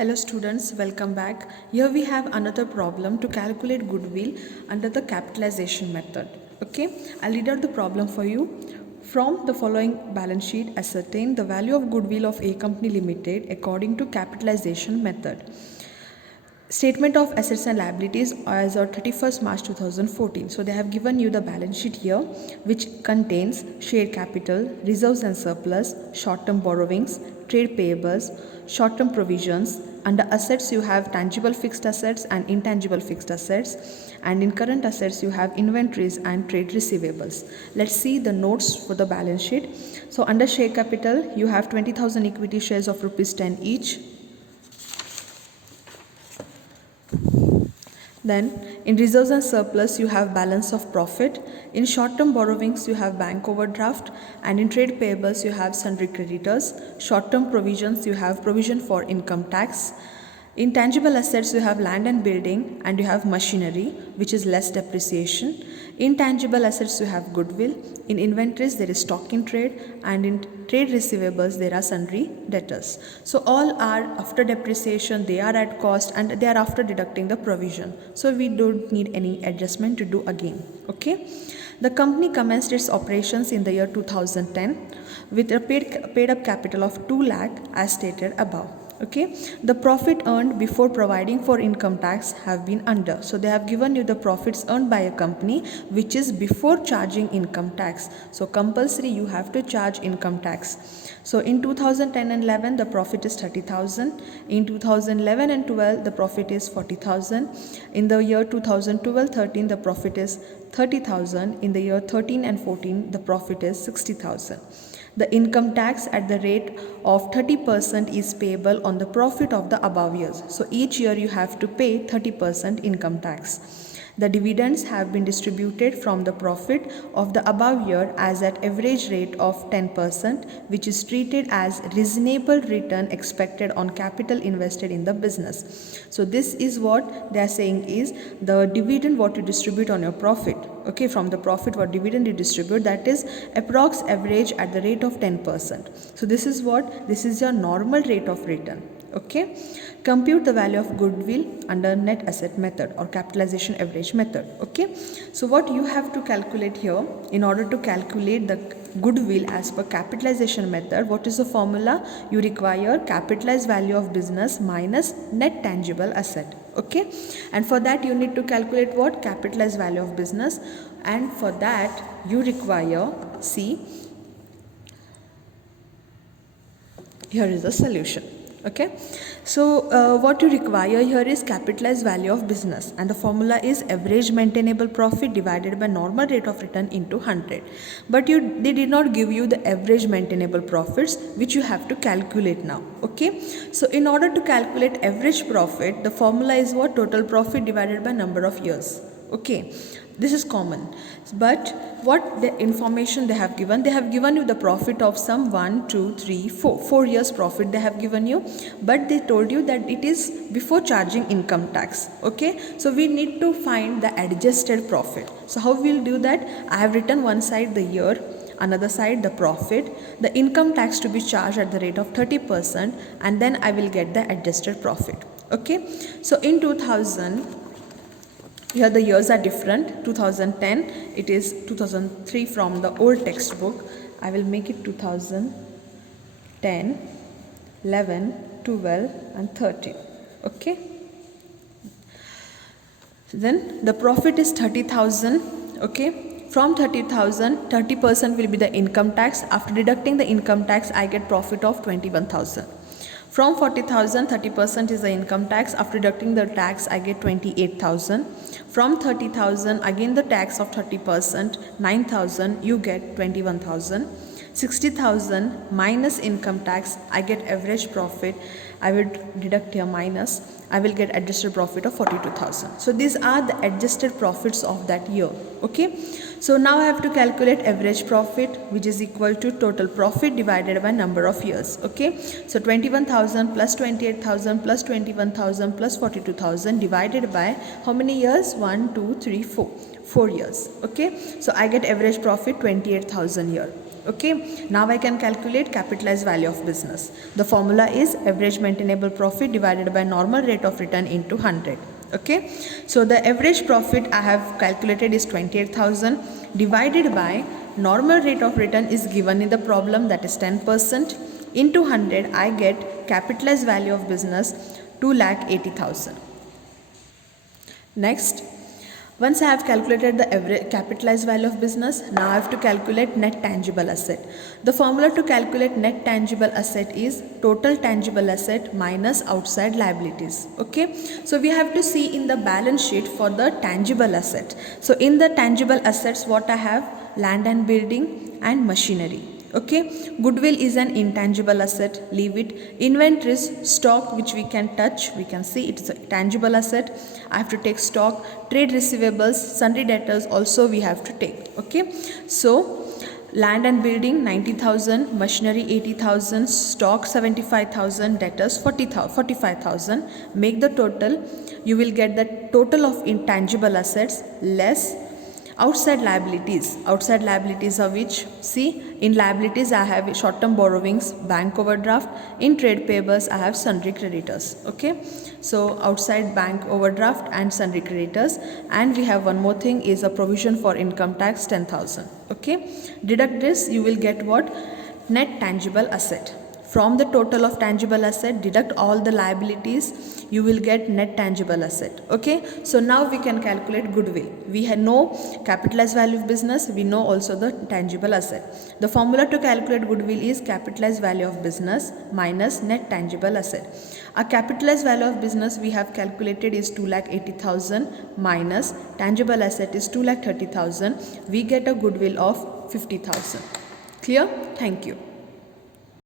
Hello students, welcome back. Here we have another problem to calculate goodwill under the capitalization method. Okay, I'll read out the problem for you. From the following balance sheet, ascertain the value of goodwill of A Company Limited according to capitalization method. Statement of assets and liabilities as of 31st March 2014. So they have given you the balance sheet here, which contains share capital, reserves and surplus, short-term borrowings, trade payables, short-term provisions. Under assets you have tangible fixed assets and intangible fixed assets, and in current assets you have inventories and trade receivables. Let's see the notes for the balance sheet. So under share capital you have 20,000 equity shares of rupees 10 each. Then in reserves and surplus you have balance of profit, in short-term borrowings you have bank overdraft, and in trade payables you have sundry creditors, short-term provisions you have provision for income tax. In tangible assets you have land and building, and you have machinery, which is less depreciation. In tangible assets you have goodwill, in inventories there is stock in trade, and in trade receivables there are sundry debtors. So all are after depreciation, they are at cost, and they are after deducting the provision. So we don't need any adjustment to do again. Okay. The company commenced its operations in the year 2010 with a paid up capital of 2 lakh as stated above. Okay, the profit earned before providing for income tax have been under. So they have given you the profits earned by a company which is before charging income tax. So compulsory you have to charge income tax. So in 2010 and 11 the profit is 30,000. In 2011 and 12 the profit is 40,000. In the year 2012-13 the profit is 30,000. In the year 13 and 14 the profit is 60,000. The income tax at the rate of 30% is payable on the profit of the above years. So each year you have to pay 30% income tax. The dividends have been distributed from the profit of the above year as at average rate of 10%, which is treated as reasonable return expected on capital invested in the business. So this is what they are saying is the dividend what you distribute on your profit. Okay, from the profit what dividend you distribute, that is approx average at the rate of 10%. So this is your normal rate of return. Okay, compute the value of goodwill under net asset method or capitalization average method. Okay, so what you have to calculate here in order to calculate the goodwill as per capitalization method, what is the formula? You require capitalized value of business minus net tangible asset. Okay, and for that you need to calculate what? Capitalized value of business, and for that you require, see, here is the solution. Okay, so what you require here is capitalized value of business, and the formula is average maintainable profit divided by normal rate of return into 100. But they did not give you the average maintainable profits, which you have to calculate now. Okay, so in order to calculate average profit, the formula is what? Total profit divided by number of years. Okay, this is common, but what the information they have given you the profit of some 1, 2, 3, 4 years profit they have given you, but they told you that it is before charging income tax. Okay, so we need to find the adjusted profit. So how we will do that? I have written one side the year, another side the profit, the income tax to be charged at the rate of 30%, and then I will get the adjusted profit. Okay, so in 2000, here the years are different. 2010, it is 2003 from the old textbook. I will make it 2010, 11, 12 and 13. Okay. Then the profit is 30,000. Okay. From 30,000, 30% will be the income tax. After deducting the income tax, I get profit of 21,000. From 40,000, 30% is the income tax. After deducting the tax, I get 28,000. From 30,000, again the tax of 30%, 9,000, you get 21,000. 60,000 minus income tax, I get average profit. I will deduct here minus, I will get adjusted profit of 42,000. So these are the adjusted profits of that year. Okay, so now I have to calculate average profit, which is equal to total profit divided by number of years. Okay, so 21,000 plus 28,000 plus 21,000 plus 42,000 divided by how many years? 1, 2, 3, 4 years. Okay, so I get average profit 28,000 here. Okay, now I can calculate capitalized value of business. The formula is average maintainable profit divided by normal rate of return into 100. Okay, so the average profit I have calculated is 28,000 divided by normal rate of return is given in the problem, that is 10%, into 100. I get capitalized value of business 2,80,000. Next, once I have calculated the average capitalized value of business, now I have to calculate net tangible asset. The formula to calculate net tangible asset is total tangible asset minus outside liabilities. Okay, so we have to see in the balance sheet for the tangible asset. So in the tangible assets, what I have? Land and building and machinery. Okay, goodwill is an intangible asset, leave it. Inventories, stock which we can touch, we can see it's a tangible asset. I have to take stock. Trade receivables, sundry debtors also we have to take. Okay, so land and building 90,000, machinery 80,000, stock 75,000, debtors 45,000. Make the total. You will get the total of intangible assets less outside liabilities. Outside liabilities are which? See, in liabilities I have short-term borrowings, bank overdraft. In trade payables I have sundry creditors. Okay, so outside bank overdraft and sundry creditors. And we have one more thing is a provision for income tax 10,000. Okay, deduct this, you will get what? Net tangible asset. From the total of tangible asset, deduct all the liabilities, you will get net tangible asset. Okay, so now we can calculate goodwill. We know capitalized value of business, we know also the tangible asset. The formula to calculate goodwill is capitalized value of business minus net tangible asset. A capitalized value of business we have calculated is 2,80,000 minus tangible asset is 2,30,000. We get a goodwill of 50,000. Clear? Thank you.